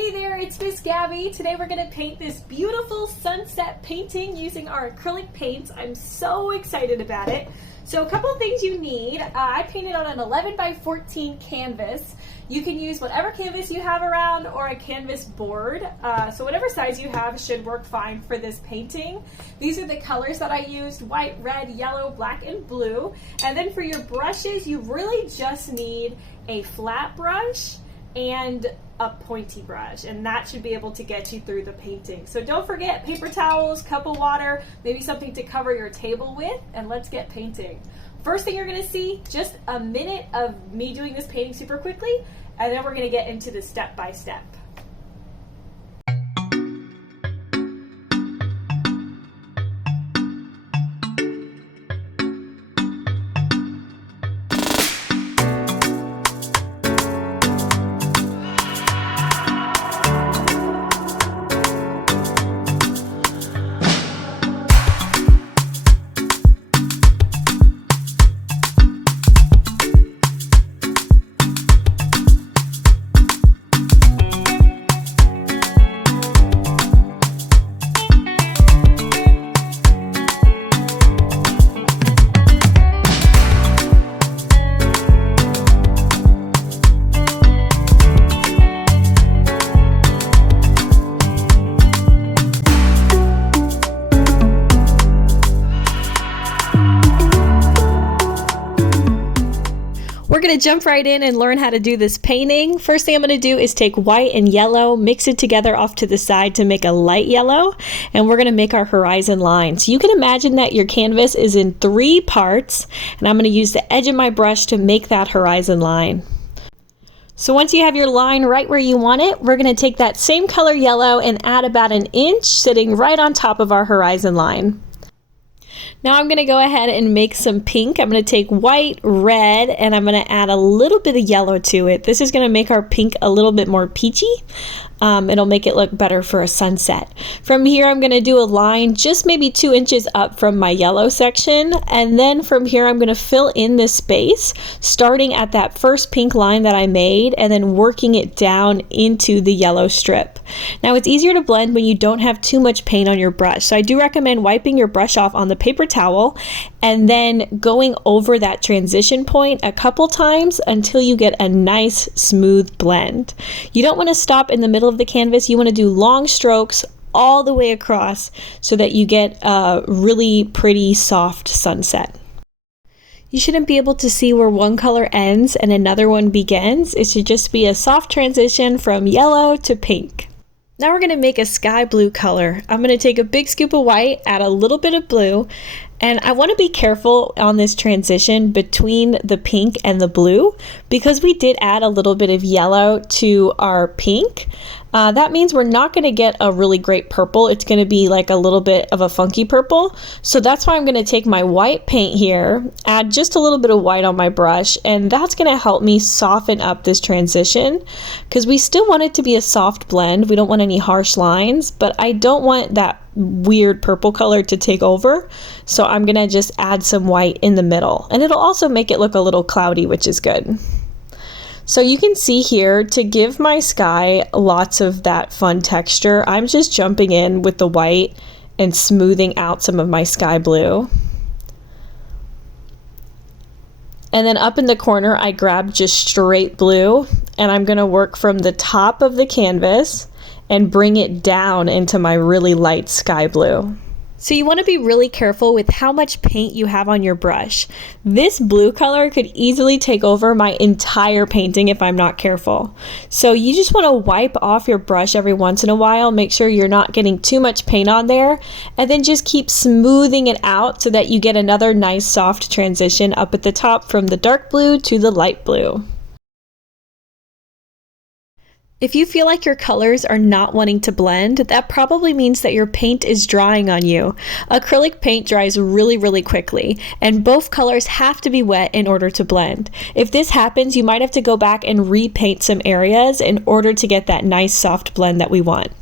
Hey there, it's Miss Gabby. Today we're going to paint this beautiful sunset painting using our acrylic paints. I'm so excited about it. So a couple of things you need. I painted on an 11 by 14 canvas. You can use whatever canvas you have around or a canvas board. So whatever size you have should work fine for this painting. These are the colors that I used: white, red, yellow, black, and blue. And then for your brushes, you really just need a flat brush and a pointy brush, and that should be able to get you through the painting. So don't forget paper towels, cup of water, maybe something to cover your table with, and let's get painting. First thing you're going to see, just a minute of me doing this painting super quickly, and then we're going to get into the step by step. We're going to jump right in and learn how to do this painting. First thing I'm going to do is take white and yellow, mix it together off to the side to make a light yellow, and we're going to make our horizon line. So you can imagine that your canvas is in 3 parts, and I'm going to use the edge of my brush to make that horizon line. So once you have your line right where you want it, we're going to take that same color yellow and add about 1 inch sitting right on top of our horizon line. Now I'm going to go ahead and make some pink. I'm going to take white, red, and I'm going to add a little bit of yellow to it. This is going to make our pink a little bit more peachy. It'll make it look better for a sunset. From here, I'm going to do a line just maybe 2 inches up from my yellow section. And then from here, I'm going to fill in this space, starting at that first pink line that I made and then working it down into the yellow strip. Now, it's easier to blend when you don't have too much paint on your brush. So I do recommend wiping your brush off on the paper towel and then going over that transition point a couple times until you get a nice smooth blend. You don't want to stop in the middle of the canvas. You want to do long strokes all the way across so that you get a really pretty soft sunset. You shouldn't be able to see where one color ends and another one begins. It should just be a soft transition from yellow to pink. Now we're going to make a sky blue color. I'm going to take a big scoop of white, add a little bit of blue, and I want to be careful on this transition between the pink and the blue because we did add a little bit of yellow to our pink. That means we're not going to get a really great purple. It's going to be like a little bit of a funky purple. So that's why I'm going to take my white paint here, add just a little bit of white on my brush, and that's going to help me soften up this transition because we still want it to be a soft blend. We don't want any harsh lines, but I don't want that weird purple color to take over. So I'm going to just add some white in the middle, and it'll also make it look a little cloudy, which is good. So you can see here, to give my sky lots of that fun texture, I'm just jumping in with the white and smoothing out some of my sky blue. And then up in the corner, I grabbed just straight blue, and I'm going to work from the top of the canvas and bring it down into my really light sky blue. So you want to be really careful with how much paint you have on your brush. This blue color could easily take over my entire painting if I'm not careful. So you just want to wipe off your brush every once in a while, make sure you're not getting too much paint on there, and then just keep smoothing it out so that you get another nice soft transition up at the top from the dark blue to the light blue. If you feel like your colors are not wanting to blend, that probably means that your paint is drying on you. Acrylic paint dries really quickly, and both colors have to be wet in order to blend. If this happens, you might have to go back and repaint some areas in order to get that nice soft blend that we want.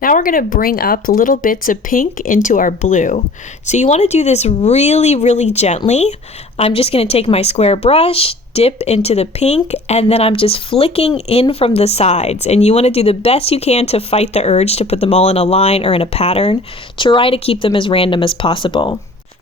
Now we're going to bring up little bits of pink into our blue. So you want to do this really, really gently. I'm just going to take my square brush, dip into the pink, and then I'm just flicking in from the sides. And you want to do the best you can to fight the urge to put them all in a line or in a pattern. Try to keep them as random as possible.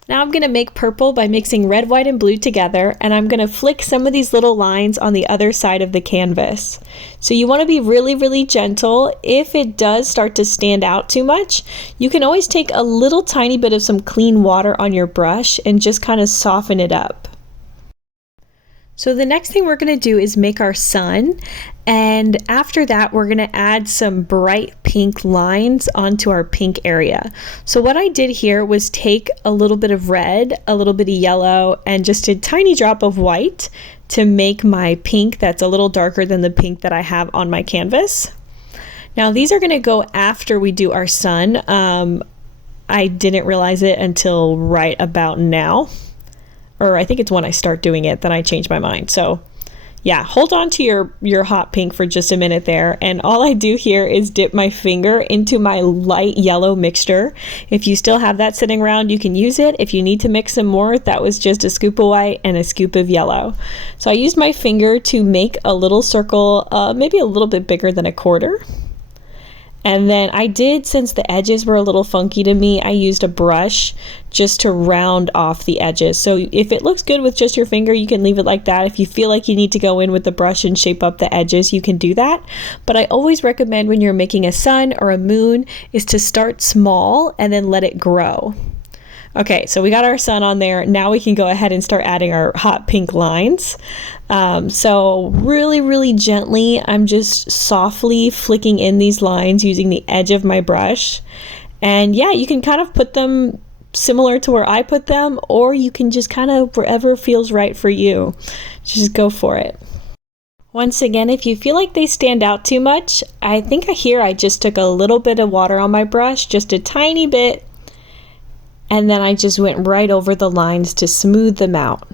Now I'm going to make purple by mixing red, white, and blue together, and I'm going to flick some of these little lines on the other side of the canvas. So you want to be really, really gentle. If it does start to stand out too much, you can always take a little tiny bit of some clean water on your brush and just kind of soften it up. So the next thing we're going to do is make our sun, and after that we're going to add some bright pink lines onto our pink area. So what I did here was take a little bit of red, a little bit of yellow, and just a tiny drop of white to make my pink that's a little darker than the pink that I have on my canvas. Now these are going to go after we do our sun. I didn't realize it until right about now. Or I think it's when I start doing it that I change my mind. So yeah, hold on to your hot pink for just a minute there. And all I do here is dip my finger into my light yellow mixture. If you still have that sitting around, you can use it. If you need to mix some more, that was just a scoop of white and a scoop of yellow. So I used my finger to make a little circle, maybe a little bit bigger than a quarter. And then I did, since the edges were a little funky to me, I used a brush just to round off the edges. So if it looks good with just your finger, you can leave it like that. If you feel like you need to go in with the brush and shape up the edges, you can do that. But I always recommend when you're making a sun or a moon is to start small and then let it grow. Okay, so we got our sun on there. Now we can go ahead and start adding our hot pink lines. So really, really gently, I'm just softly flicking in these lines using the edge of my brush. And yeah, you can kind of put them similar to where I put them, or you can just kind of wherever feels right for you. Just go for it. Once again, if you feel like they stand out too much, I think here I just took a little bit of water on my brush, just a tiny bit, and then I just went right over the lines to smooth them out.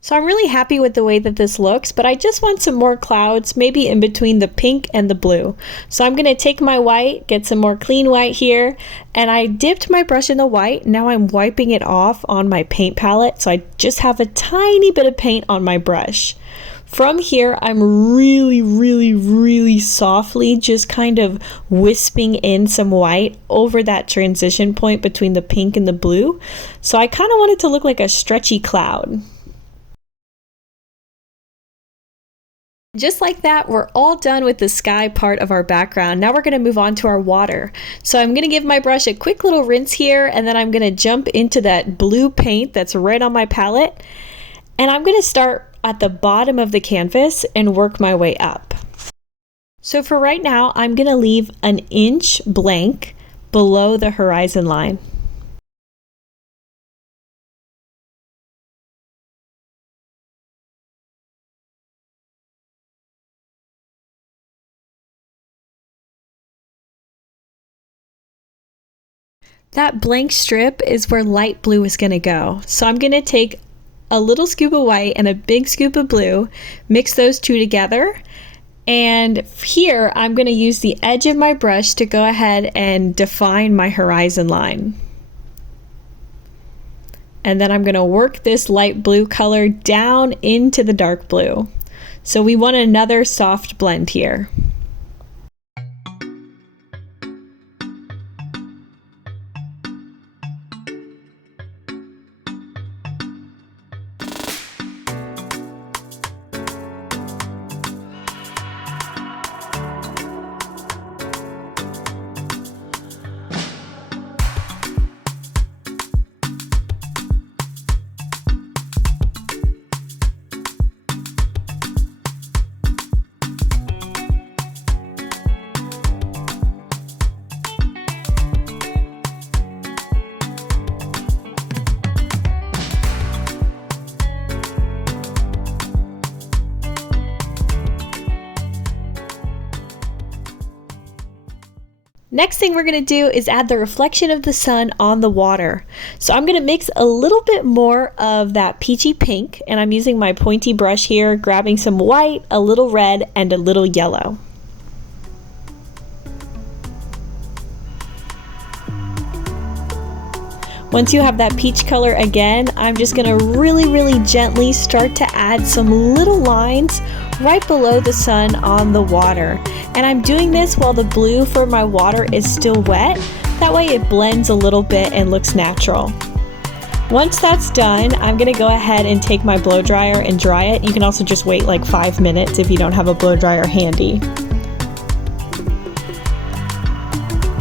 So I'm really happy with the way that this looks, but I just want some more clouds, maybe in between the pink and the blue. So I'm going to take my white, get some more clean white here, and I dipped my brush in the white. Now I'm wiping it off on my paint palette, so I just have a tiny bit of paint on my brush. From here, I'm really, really, really softly just kind of wisping in some white over that transition point between the pink and the blue. So I kind of want it to look like a stretchy cloud. Just like that, we're all done with the sky part of our background. Now we're going to move on to our water. So I'm going to give my brush a quick little rinse here, and then I'm going to jump into that blue paint that's right on my palette. And I'm going to start at the bottom of the canvas and work my way up. So for right now, I'm going to leave an inch blank below the horizon line. That blank strip is where light blue is going to go. So I'm going to take a little scoop of white and a big scoop of blue, mix those two together, and here I'm going to use the edge of my brush to go ahead and define my horizon line. And then I'm going to work this light blue color down into the dark blue. So we want another soft blend here. Next thing we're going to do is add the reflection of the sun on the water. So I'm going to mix a little bit more of that peachy pink, and I'm using my pointy brush here, grabbing some white, a little red, and a little yellow. Once you have that peach color again, I'm just going to really gently start to add some little lines right below the sun on the water. And I'm doing this while the blue for my water is still wet. That way it blends a little bit and looks natural. Once that's done, I'm going to go ahead and take my blow dryer and dry it. You can also just wait like 5 minutes if you don't have a blow dryer handy.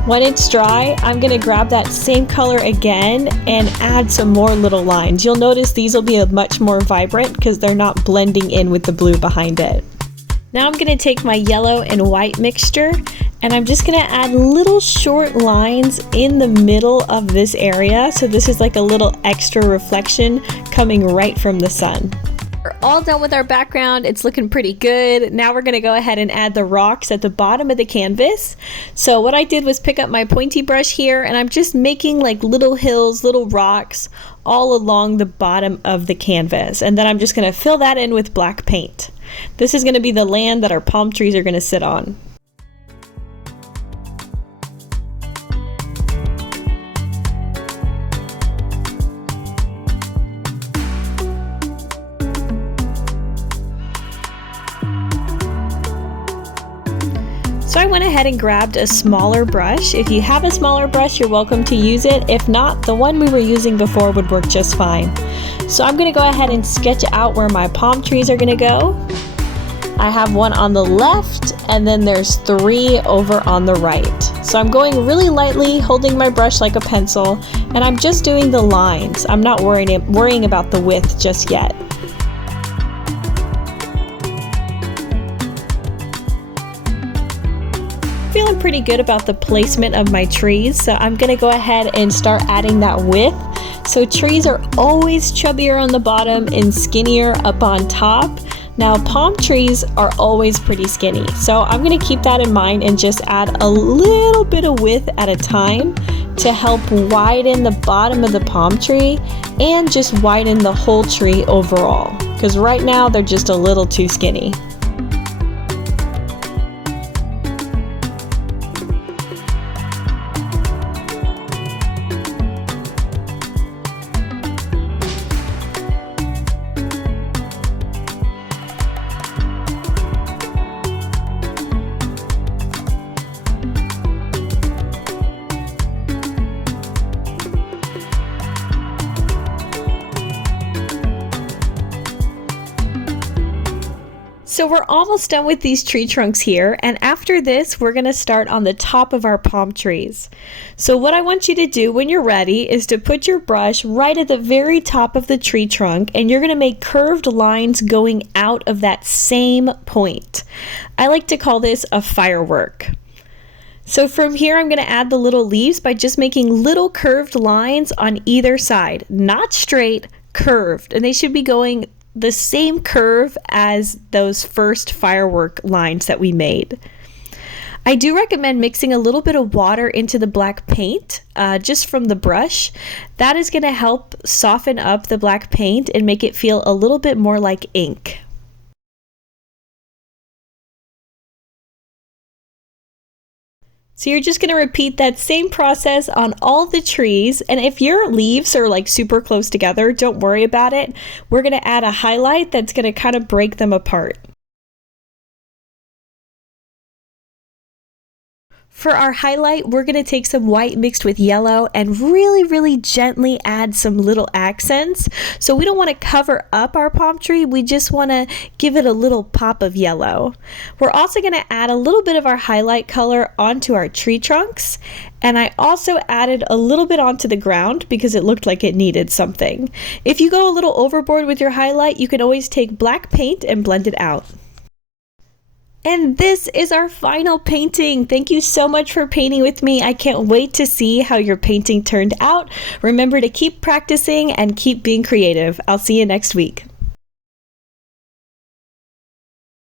When it's dry, I'm going to grab that same color again and add some more little lines. You'll notice these will be much more vibrant because they're not blending in with the blue behind it. Now I'm going to take my yellow and white mixture and I'm just going to add little short lines in the middle of this area. So this is like a little extra reflection coming right from the sun. We're all done with our background. It's looking pretty good. Now we're going to go ahead and add the rocks at the bottom of the canvas. So what I did was pick up my pointy brush here and I'm just making like little hills, little rocks all along the bottom of the canvas. And then I'm just going to fill that in with black paint. This is going to be the land that our palm trees are going to sit on. So I went ahead and grabbed a smaller brush. If you have a smaller brush, you're welcome to use it. If not, the one we were using before would work just fine. So I'm going to go ahead and sketch out where my palm trees are going to go. I have one on the left and then there's 3 over on the right. So I'm going really lightly, holding my brush like a pencil, and I'm just doing the lines. I'm not worrying about the width just yet. Feeling pretty good about the placement of my trees, so I'm gonna go ahead and start adding that width. So trees are always chubbier on the bottom and skinnier up on top. Now palm trees are always pretty skinny, so I'm gonna keep that in mind and just add a little bit of width at a time to help widen the bottom of the palm tree and just widen the whole tree overall, because right now they're just a little too skinny. So we're almost done with these tree trunks here, and after this we're going to start on the top of our palm trees. So what I want you to do when you're ready is to put your brush right at the very top of the tree trunk, and you're going to make curved lines going out of that same point. I like to call this a firework. So from here I'm going to add the little leaves by just making little curved lines on either side, not straight, curved, and they should be going the same curve as those first firework lines that we made. I do recommend mixing a little bit of water into the black paint just from the brush. That is going to help soften up the black paint and make it feel a little bit more like ink. So you're just going to repeat that same process on all the trees, and if your leaves are like super close together, don't worry about it. We're going to add a highlight that's going to kind of break them apart. For our highlight, we're going to take some white mixed with yellow and really gently add some little accents. So we don't want to cover up our palm tree, we just want to give it a little pop of yellow. We're also going to add a little bit of our highlight color onto our tree trunks. And I also added a little bit onto the ground because it looked like it needed something. If you go a little overboard with your highlight, you can always take black paint and blend it out. And this is our final painting. Thank you so much for painting with me. I can't wait to see how your painting turned out. Remember to keep practicing and keep being creative. I'll see you next week.